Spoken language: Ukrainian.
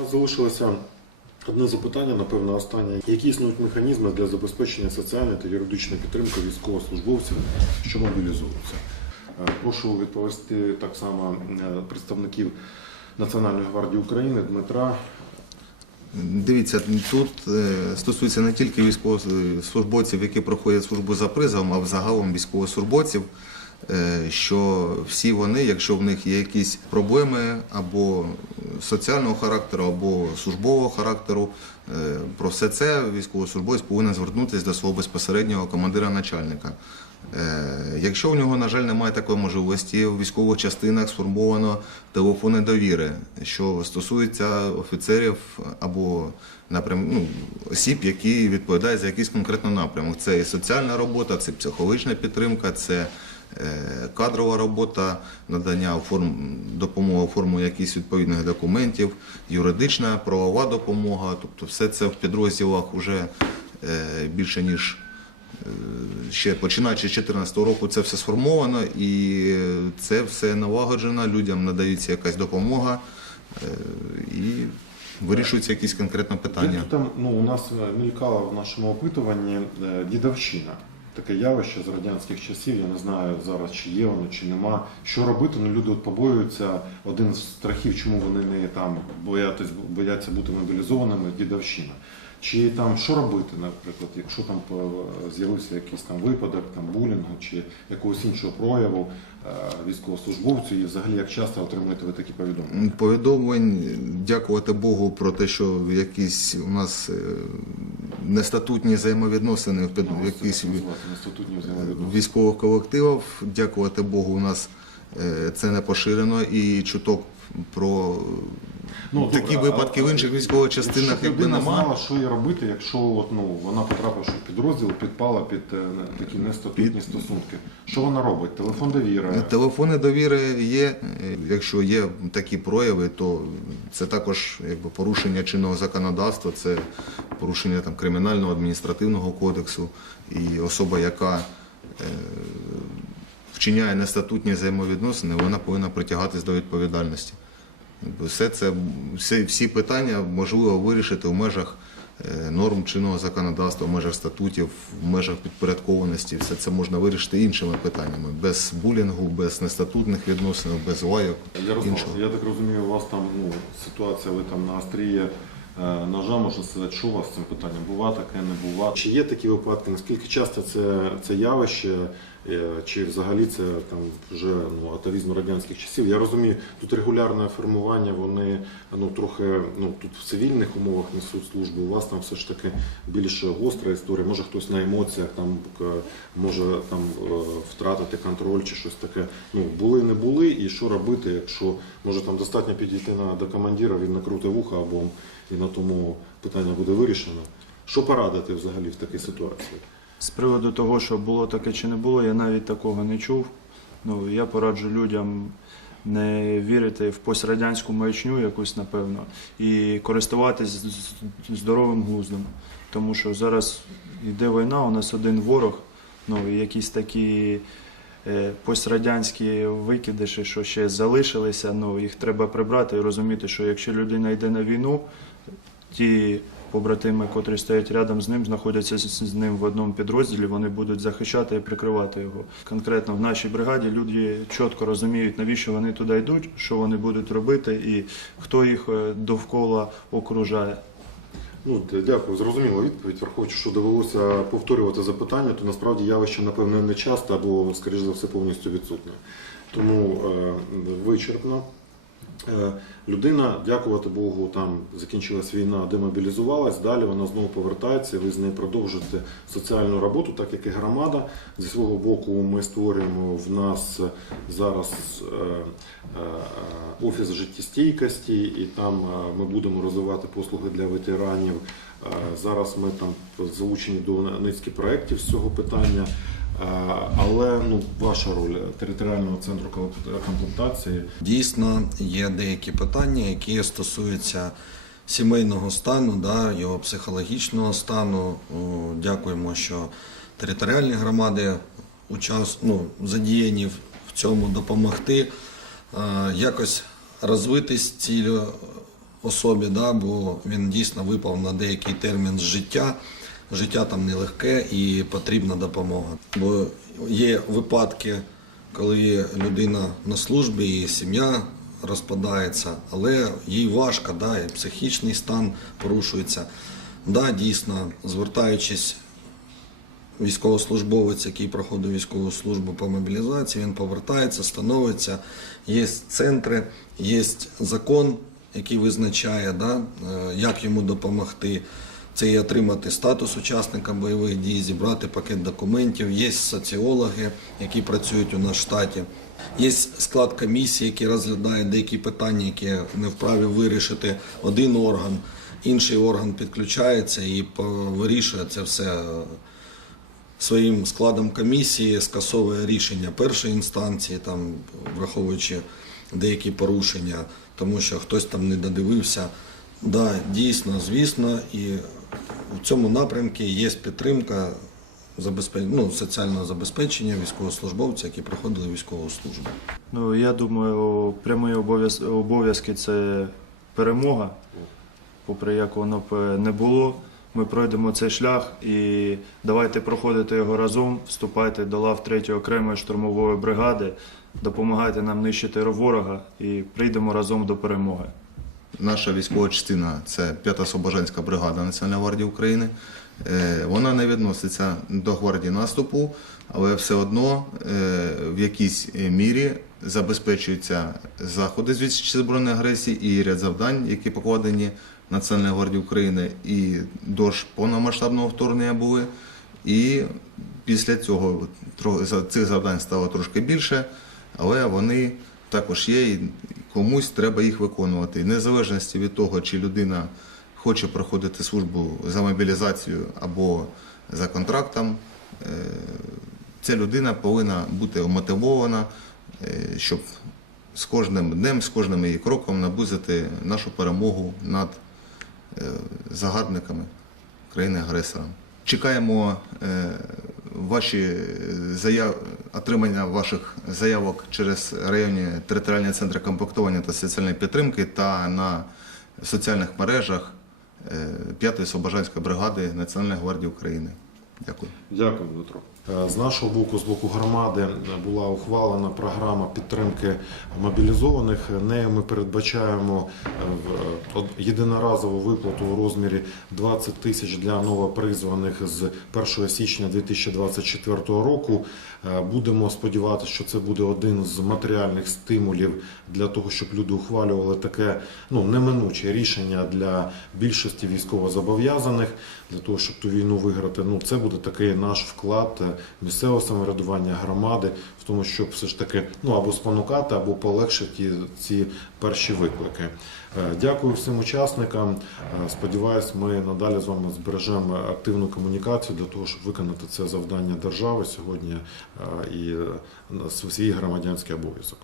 Нас залишилося одне запитання, напевно, останнє. Які існують механізми для забезпечення соціальної та юридичної підтримки військовослужбовців, що мобілізуються? Е, Прошу відповісти так само е, представників Національної гвардії України Дмитра. Дивіться, тут е, стосується не тільки військовослужбовців, які проходять службу за призовом, а взагалом військовослужбовців, що всі вони, якщо в них є якісь проблеми або соціального характеру, або службового характеру, е, про все це військовослужбовець повинен звернутися до свого безпосереднього командира начальника. Е, Якщо у нього, на жаль, немає такої можливості, в військових частинах сформовано телефони довіри, що стосується офіцерів або напрям, ну, осіб, які відповідають за якийсь конкретний напрямок. Це і соціальна робота, це психологічна підтримка, це е, кадрова робота, надання оформ... допомоги оформлення якихось відповідних документів, юридична, правова допомога. Тобто все це в підрозділах вже е, більше ніж Е, ще починаючи з 2014 року це все сформовано і це все налагоджено, людям надається якась допомога е, і вирішуються якісь конкретні питання. Там ну, у нас е, мількала в нашому опитуванні е, дідовщина. Таке явище з радянських часів, я не знаю зараз, чи є воно, чи нема. Що робити? Ну люди от побоюються. Один з страхів, чому вони не там боятись, бояться бути мобілізованими, дідовщина. Чи там що робити, наприклад, якщо там е, з'явився якийсь там випадок, там булінгу чи якогось іншого прояву е, військовослужбовцю, і взагалі як часто отримуєте ви такі повідомлення? Повідомлень, дякувати Богу про те, що якісь у нас е, нестатутні взаємовідносини в під- інститутні взаємовідносини. військових колективів. Дякувати Богу, у нас е, це не поширено і чуток про Ну, такі добре, випадки а- в інших військових частинах якби немає. знала, що їй робити, якщо от, ну, вона потрапивши в підрозділ, підпала під е, такі нестатутні стосунки. Що вона робить? Телефон довіри. Телефони довіри є. Якщо є такі прояви, то це також якби порушення чинного законодавства, це порушення там кримінального адміністративного кодексу. І особа, яка е, вчиняє нестатутні взаємовідносини, вона повинна притягатись до відповідальності. Все це всі, всі питання можливо вирішити в межах е, норм чинного законодавства, в межах статутів, в межах підпорядкованості. Все це можна вирішити іншими питаннями, без булінгу, без нестатутних відносин, без лайок. Ярослав, іншого. я так розумію, у вас там ну, ситуація, ви там на остріє е, ножа, можна сказати, що у вас з цим питанням? Бува таке, не бува? Чи є такі випадки? Наскільки часто це, це явище? Е, Чи взагалі це там вже ну, атавізм радянських часів? Я розумію, тут регулярне формування, вони ну трохи ну тут в цивільних умовах несуть службу. У вас там все ж таки більш гостра історія. Може хтось на емоціях там е, може там е, втратити контроль чи щось таке. Ну були, не були, і що робити, якщо може там достатньо підійти на до командира, він накрути вуха або і на тому питання буде вирішено. Що порадити взагалі в такій ситуації? З приводу того, що було таке чи не було, я навіть такого не чув. Ну, я пораджу людям не вірити в пострадянську маячню якусь, напевно, і з- здоровим глуздом. Тому що зараз йде війна, у нас один ворог, ну, якісь такі е, пострадянські викидиші, що ще залишилися, ну, їх треба прибрати і розуміти, що якщо людина йде на війну, ті побратими, котрі стоять рядом з ним, знаходяться з ним в одному підрозділі, вони будуть захищати і прикривати його. Конкретно в нашій бригаді люди чітко розуміють, навіщо вони туди йдуть, що вони будуть робити і хто їх е, довкола окружає. Ну, дякую, зрозуміла відповідь. Враховуючи, що довелося повторювати запитання, то насправді явище, напевно, не часто або, скоріш за все, повністю відсутнє. Тому е, вичерпно. Е, людина, дякувати Богу, там закінчилась війна, демобілізувалась. Далі вона знову повертається. Ви з нею продовжуєте соціальну роботу, так як і громада. Зі свого боку, ми створюємо в нас зараз е, е, офіс життєстійкості, і там ми будемо розвивати послуги для ветеранів. Зараз ми там залучені до низки проєктів з цього питання. Е, Але ну, ваша роль територіального центру комплектації Дійсно, є деякі питання, які стосуються сімейного стану, да, його психологічного стану. Дякуємо, що територіальні громади учас, ну, задіяні в цьому допомогти, е, якось розвитись цілю особі, да, бо він дійсно випав на деякий термін з життя. Життя там нелегке і потрібна допомога. Бо є випадки, коли людина на службі і сім'я розпадається, але їй важко, да, і психічний стан порушується. Да, дійсно, звертаючись військовослужбовець, який проходив військову службу по мобілізації, він повертається, становиться. Є центри, є закон, який визначає, да, е, як йому допомогти. Це і отримати статус учасника бойових дій, зібрати пакет документів. Є соціологи, які працюють у нас в штаті. Є склад комісії, який розглядає деякі питання, які не вправі вирішити один орган, інший орган підключається і вирішує це все своїм складом комісії скасовує рішення першої інстанції, там, враховуючи деякі порушення, тому що хтось там не додивився. Да, дійсно, звісно, і в цьому напрямку є підтримка ну, соціального забезпечення військовослужбовців, які проходили військову службу. Ну, я думаю, прямі обов'яз- обов'язки це перемога, попри як воно б е, не було. Ми пройдемо цей шлях і давайте проходити його разом, вступайте до лав 3 окремої штурмової бригади, допомагайте нам нищити ворога і прийдемо разом до перемоги. Наша військова частина це 5-та Слобожанська бригада Національної гвардії України. Е, Вона не відноситься до гвардії наступу, але все одно е, в якійсь мірі забезпечуються заходи з відсічі збройної агресії і ряд завдань, які покладені Національної гвардії України, і до ж повномасштабного вторгнення були. І після цього цих завдань стало трошки більше, але вони також є, і комусь треба їх виконувати. І Незалежності від того, чи людина хоче проходити службу за мобілізацією або за контрактом, е, ця людина повинна бути мотивована, е, щоб з кожним днем, з кожним її кроком наблизити нашу перемогу над е, загарбниками країни-агресора. Чекаємо ваші заяв... отримання ваших заявок через районні територіальні центри комплектування та соціальної підтримки та на соціальних мережах е, 5-ї Слобожанської бригади Національної гвардії України. Дякую. Дякую, Дмитро. Е, З нашого боку, з боку громади, е, була ухвалена програма підтримки мобілізованих. Нею ми передбачаємо е, од- єдиноразову виплату у розмірі 20 тисяч для новопризваних з 1 січня 2024 року. Е, Будемо сподіватися, що це буде один з матеріальних стимулів для того, щоб люди ухвалювали таке ну, неминуче рішення для більшості військовозобов'язаних, для того, щоб ту війну виграти. Ну, це буде такий наш вклад е, місцевого самоврядування громади в тому, щоб все ж таки ну, або спонукати, або полегшити ці перші виклики. Е, Дякую всім учасникам. Е, Сподіваюсь, ми надалі з вами збережемо активну комунікацію для того, щоб виконати це завдання держави сьогодні е, і свій громадянський обов'язок.